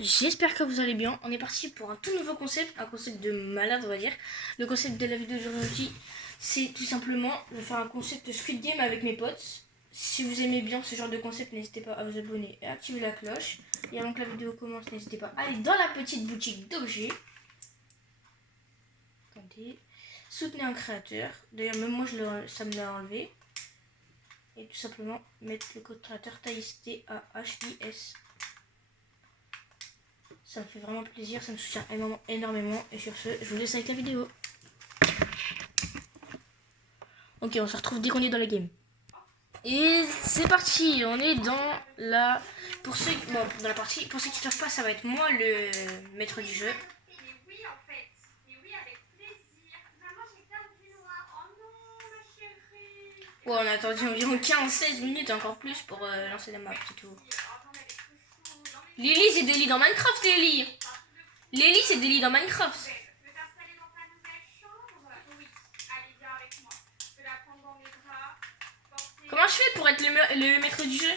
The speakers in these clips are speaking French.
J'espère que vous allez bien. On est parti pour un tout nouveau concept, un concept de malade on va dire. Le concept de la vidéo d'aujourd'hui, c'est tout simplement de faire un concept de Squid Game avec mes potes. Si vous aimez bien ce genre de concept, n'hésitez pas à vous abonner et à activer la cloche. Et avant que la vidéo commence, n'hésitez pas à aller dans la petite boutique d'objets. Attendez. Soutenez un créateur. D'ailleurs même moi ça me l'a enlevé. Et tout simplement mettre le code créateur TAISTAHIS. Ça me fait vraiment plaisir, ça me soutient énormément. Et sur ce, je vous laisse avec la vidéo. Ok, on se retrouve dès qu'on est dans la game. Et c'est parti, on est dans la... Pour ceux qui ne savent pas, ça va être moi le maître du jeu. Ouais, on a attendu environ 15-16 minutes, encore plus, pour lancer la map, c'est tout. Lily, c'est des lits dans Minecraft, Lily. Lily, c'est des lits dans Minecraft. Comment je fais pour être le maître du jeu?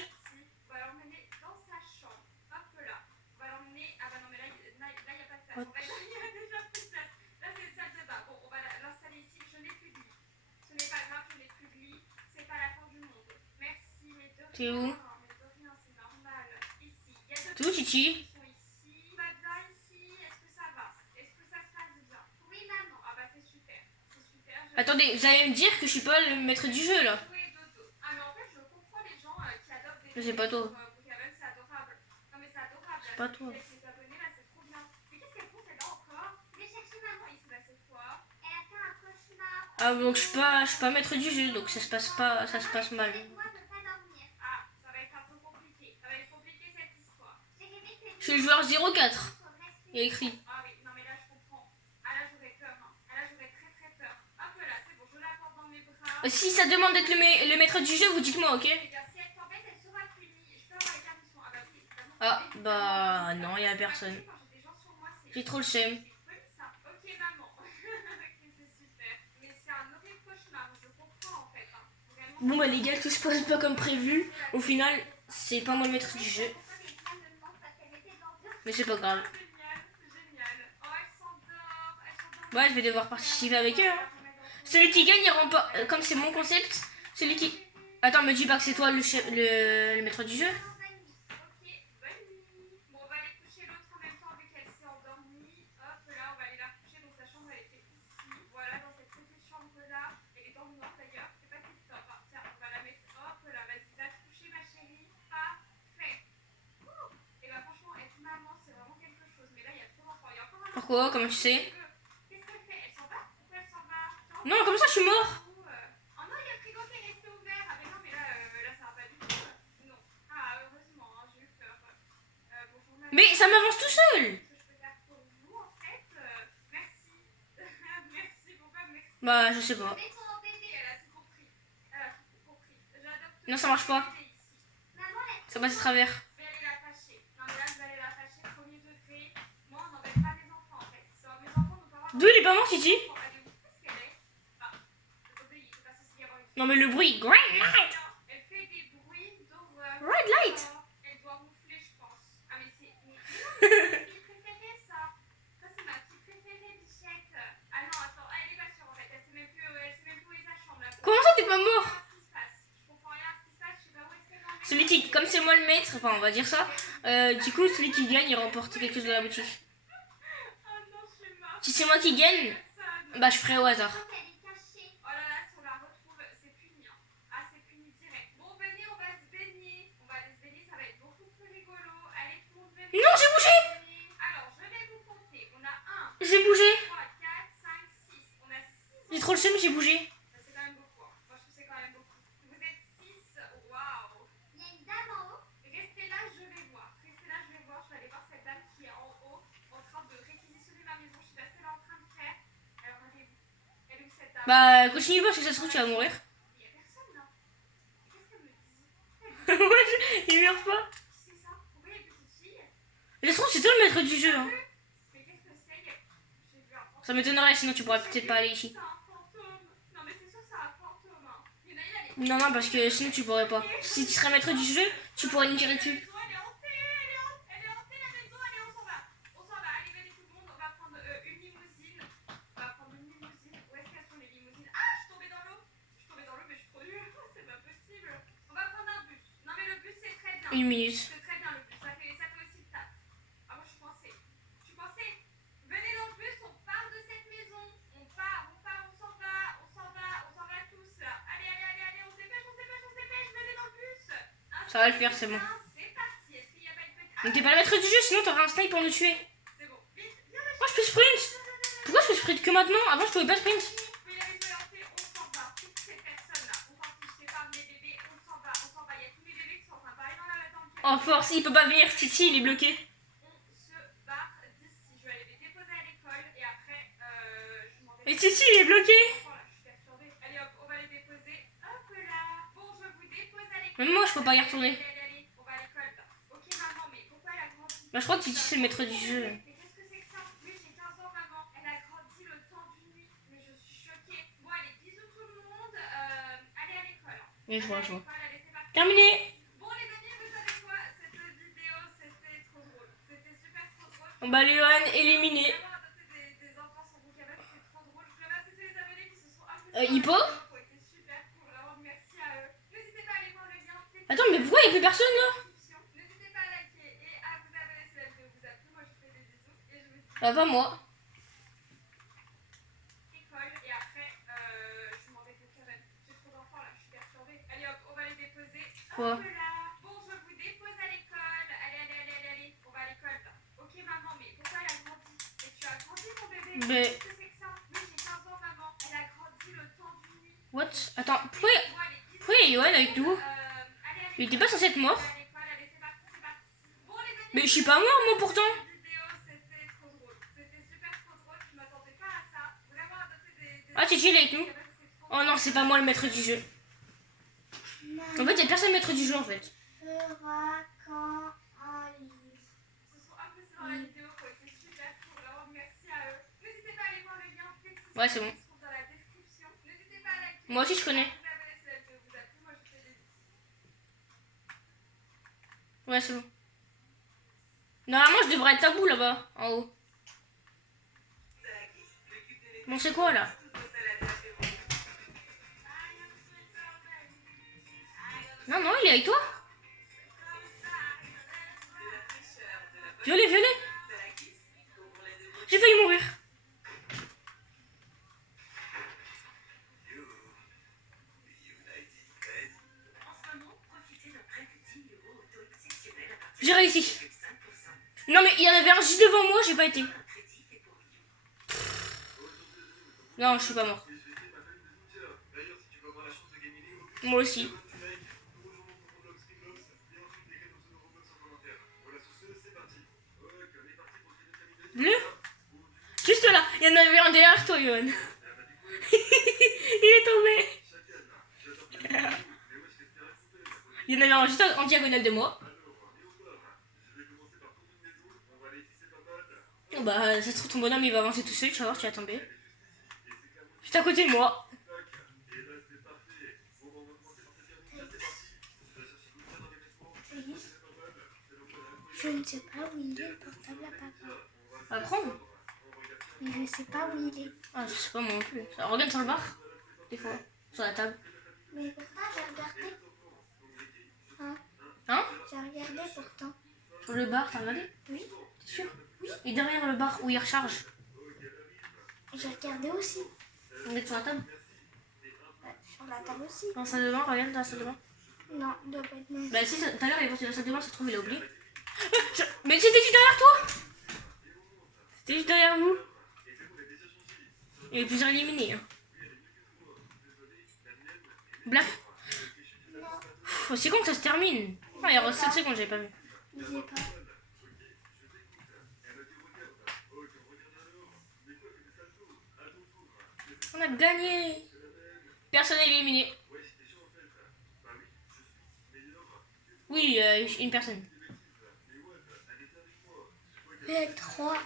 T'es où? T'es où, Titi? Attendez, vous allez me dire que je suis pas le maître du jeu là? C'est pas toi. C'est pas toi. Ah donc je suis pas maître du jeu, donc ça se passe mal. Je suis le joueur 04. Il y a écrit. Si ça demande d'être le maître du jeu, vous dites-moi, ok? Ah, bah non, il y a personne. J'ai trop le seum. Bon bah les gars, tout se passe pas comme prévu. Au final, c'est pas moi le maître du jeu. Mais c'est pas grave. Ouais, je vais devoir participer avec eux. Hein. Celui qui gagne, il remporte. Comme c'est mon concept, celui qui... Attends, me dis pas que c'est toi le maître du jeu. Pourquoi? Comment tu sais? Non, comme ça je suis mort. Mais ça m'avance tout seul. Bah je sais pas. Non, ça marche pas. Ça passe à travers. D'où il est pas mort, Titi? Non mais le bruit. Green light. Red light. Comment ça t'es pas mort? Celui qui, comme c'est moi le maître, enfin on va dire ça, du coup celui qui gagne il remporte quelque chose de la boutique. Si c'est moi qui gagne, bah je ferai au hasard. Non, j'ai bougé. J'ai bougé. J'ai trop le seum, j'ai bougé. Bah continue pas parce que ça se trouve tu vas mourir. Ouais, il meurt pas. Ça se trouve c'est toi le maître du jeu. Hein. Ça m'étonnerait sinon tu pourrais peut-être pas aller ici. Non, non, parce que sinon tu pourrais pas. Si tu serais maître du jeu, tu pourrais nous tirer dessus. 1 minute. C'est très bien le bus, ça fait aussi le taf. Ah moi je suis pensée. Venez dans le bus, on part de cette maison. On part, on s'en va tous. Allez, on se dépêche, venez dans le bus. Ça va le faire, c'est bon. C'est parti, est-ce qu'il y a pas une petite... Donc t'es pas le maître du jeu, sinon t'auras un snipe pour nous tuer. C'est bon, vite, viens Moi je peux sprint. Pourquoi je peux sprint que maintenant? Avant je pouvais pas sprint. mais il avait été lancé, on s'en va. Toutes ces personnes-là, on s'en fiche, c'est pas les bébés, on s'en va. Il y a tous les bébés qui sont en train de parler dans la attente. Oh force, il peut pas venir, Titi il est bloqué. On se barre d'ici. Je vais aller les déposer à l'école et après, je m'en vais. Et Titi il est bloqué. Voilà, je suis perturbée. Allez hop, on va les déposer. Hop là. Bon, je vous dépose à l'école. Même moi je peux pas y retourner. Allez, on va à l'école. Ok maman, mais pourquoi elle a grandi? Bah je crois que Titi c'est le maître du jeu. Mais qu'est-ce que c'est que ça? Oui, j'ai 15 ans maman. Elle a grandi le temps d'une nuit. Mais je suis choquée. Bon, allez, bisous tout le monde. Allez à l'école. Oui je vois. Allez, c'est parti. Terminé. Bon les amis, vous savez quoi? Cette vidéo, c'était trop drôle. C'était super trop drôle. Bah Léon éliminé. Vraiment adopter des enfants sans vocabulaire, c'est trop drôle. Je remercie tous les abonnés qui se sont impliqués. Hippo? C'était super cool. Vraiment merci à eux. N'hésitez pas à aller voir le lien. Attends mais pourquoi il y a plus personne là? N'hésitez pas à liker et à vous abonner si la vidéo vous a plu. Moi je vous fais des bisous et je vous dis Bah pas moi. école et après je m'en vais avec Karen. J'ai trop d'enfants là, je suis perturbée. Allez hop, on va les déposer. Quoi? Hop là. Bon, je vous dépose à l'école. Allez. On va à l'école là. Ok maman, mais pourquoi elle a grandi? Et tu as grandi mon bébé? Mais... Qu'est-ce que c'est que ça? Oui, j'ai 15 ans maman. Elle a grandi le temps d'une nuit. What? Attends, pourquoi il y a Yoann avec nous? Il était pas censé être mort? Bon les amis, Mais je suis pas mort moi pourtant. c'était trop drôle. C'était super trop drôle. Je m'attendais pas à ça. Vraiment adopter des... Ah Titi il est avec nous. Oh non c'est pas moi le maître du jeu. En fait il y a personne maître du jeu en fait. Fera quand un livre. Se sont impliqués dans la vidéo, quoi. C'est super cool. Alors merci à eux. N'hésitez pas à aller voir le lien. Ouais c'est bon. Ils sont dans la description. N'hésitez pas à liker. Moi aussi je connais. Vous abonner si la vidéo vous a plu. Moi je fais des bisous. Ouais c'est bon. Normalement je devrais être à bout là-bas, en haut. Bon c'est quoi là? Non il est avec toi? Violet. J'ai failli mourir. J'ai réussi. Non mais il y en avait un juste devant moi, j'ai pas été. Non, je suis pas mort. Moi aussi. Bleu? Juste là, il y en avait un derrière toi, Yoann. Il est tombé. Il y en avait un juste en diagonale de moi. Oh bah, ça se trouve ton bonhomme il va avancer tout seul, tu vas voir, tu vas tomber. Juste à côté de moi. Je ne sais pas où il est le portable à papa. À prendre? Mais je ne sais pas où il est. Ah, je sais pas moi non plus. Ça regarde sur le bar, des fois, sur la table. Mais pourtant j'ai regardé. Hein? J'ai regardé pourtant. Sur le bar, t'as regardé? Oui. T'es sûr? Oui. Et derrière le bar où il recharge. J'ai regardé aussi. On est sur la table? Sur la table aussi. Dans la salle de bain, regarde dans la salle de bain. Non, il doit pas être même. Bah si, tout à l'heure il est parti dans la salle de bain, ça se trouve il a oublié. Mais c'était juste derrière toi! C'était juste derrière vous. Il y avait plusieurs éliminés. Hein. Black. Oh, c'est quand que ça se termine? Ah, il reste 7 secondes, j'avais pas vu. Je sais pas. On a gagné. Personne n'est éliminé. Oui, une personne. Il y a 3.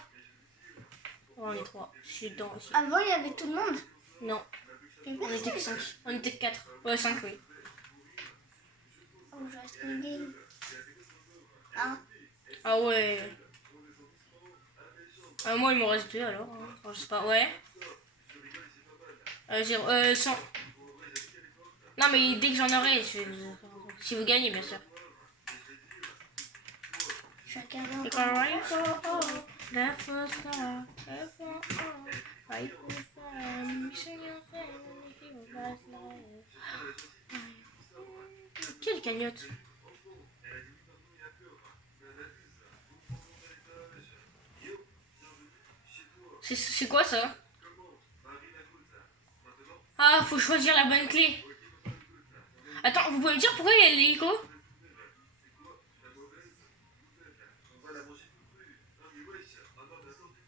Oh, on est 3. Je suis dedans aussi. Avant il y avait tout le monde. Non, on était que 5. On était que 4. Ouais, 5, oui. Oh, je reste une game. Ah. Ah ouais. Ah, moi, il m'en reste 2 alors. Hein. Enfin, je sais pas, ouais. 100. Non, mais dès que j'en aurai, si vous gagnez, bien sûr. Je regarde encore. Because right for that first star, that for all, right for fun, mission your family, hero last life. Quelle cagnotte? C'est quoi ça? Ah, faut choisir la bonne clé. Attends, vous pouvez me dire pourquoi il y a l'hélico?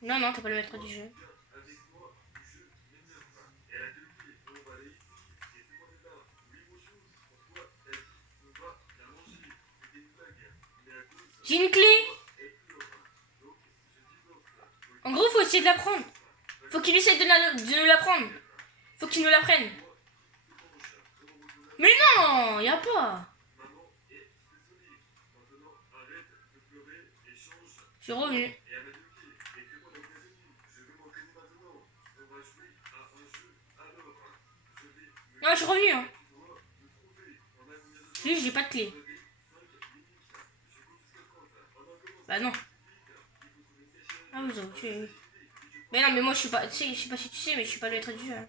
Non, non, t'es pas le maître du jeu. J'ai une clé. En gros, faut essayer de la prendre. Faut qu'il essaye de nous la prendre. Faut qu'il nous la prenne. Mais non, y a pas. Je suis revenu. Non, je suis revenu. Hein. Juste, j'ai pas de clé. Bah non. Ah oui, j'avoue. Mais non, mais moi je suis pas. Tu sais, je sais pas si tu sais, mais je suis pas le maître du jeu. Hein.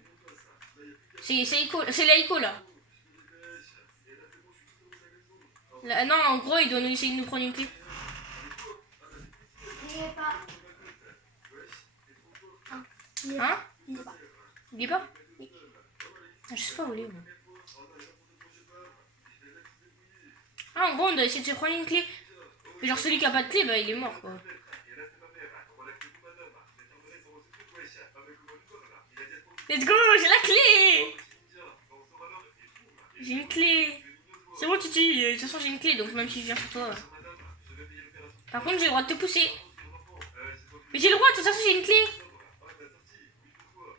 C'est l'Aïko là. Là. Non, en gros, il doit nous essayer de nous prendre une clé. Il n'y est pas. Hein? Il n'y est pas. Il est pas? Ah, je sais pas où il est. Moi. Ah, en gros, on doit essayer de se prendre une clé. Mais genre, celui qui a pas de clé, bah il est mort quoi. Let's go, j'ai la clé! J'ai une clé. C'est bon, Titi. De toute façon, j'ai une clé, donc même si je viens sur toi. Par contre, j'ai le droit de te pousser. Mais j'ai le droit, de toute façon, j'ai une clé.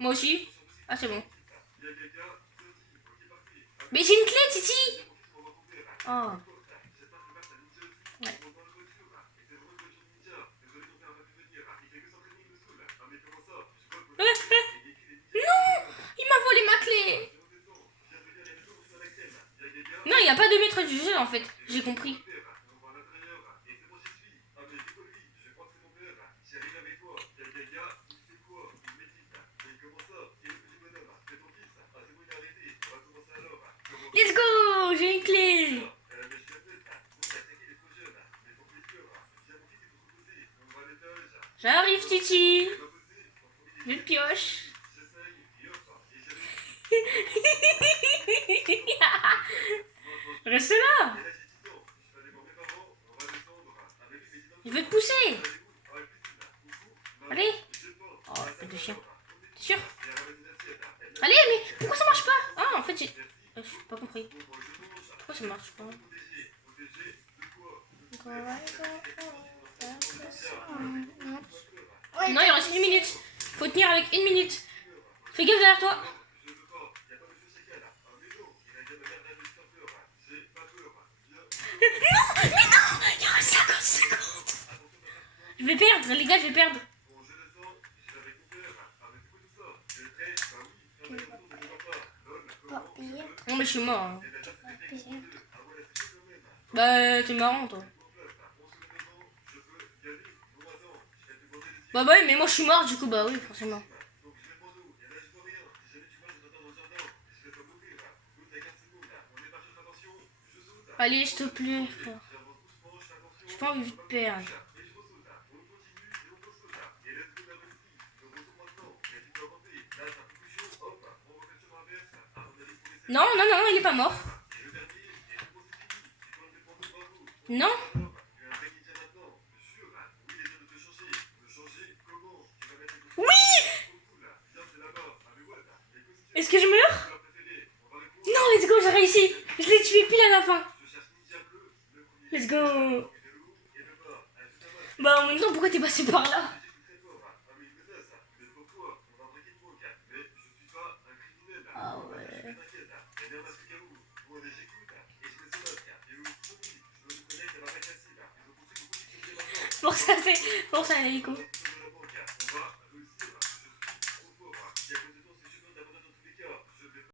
Moi aussi. Ah, c'est bon. Mais j'ai une clé, Titi. Oh. Ouais. Non, il m'a volé ma clé. Non, il n'y a pas de maître du jeu en fait. J'ai compris. Let's go, j'ai une clé. J'arrive, Titi. Je te pioche. Reste là. Je vais te pousser. Allez. Oh, tête de chien. T'es sûr? Allez, mais pourquoi ça marche pas? Ah, en fait, j'ai pas compris. Pourquoi ça marche pas? Non, il reste 1 minute. Faut tenir avec 1 minute. Fais gaffe derrière toi. Non, mais non, il reste 50 secondes. Je vais perdre, les gars, je vais perdre. Non, mais je suis mort. Hein. Bah, t'es marrant, toi. Bah, ouais, mais moi je suis mort, du coup, bah oui, forcément. Allez, s'il te plaît, frère. J'ai pas envie de perdre. Non, non, non, il est pas mort. Non. Oui. Est-ce que je meurs? Non, let's go, j'ai réussi. Je l'ai tué pile à la fin. Let's go. Bah en même temps, pourquoi t'es passé par là? Ah ouais. Pour ça, l'hélico.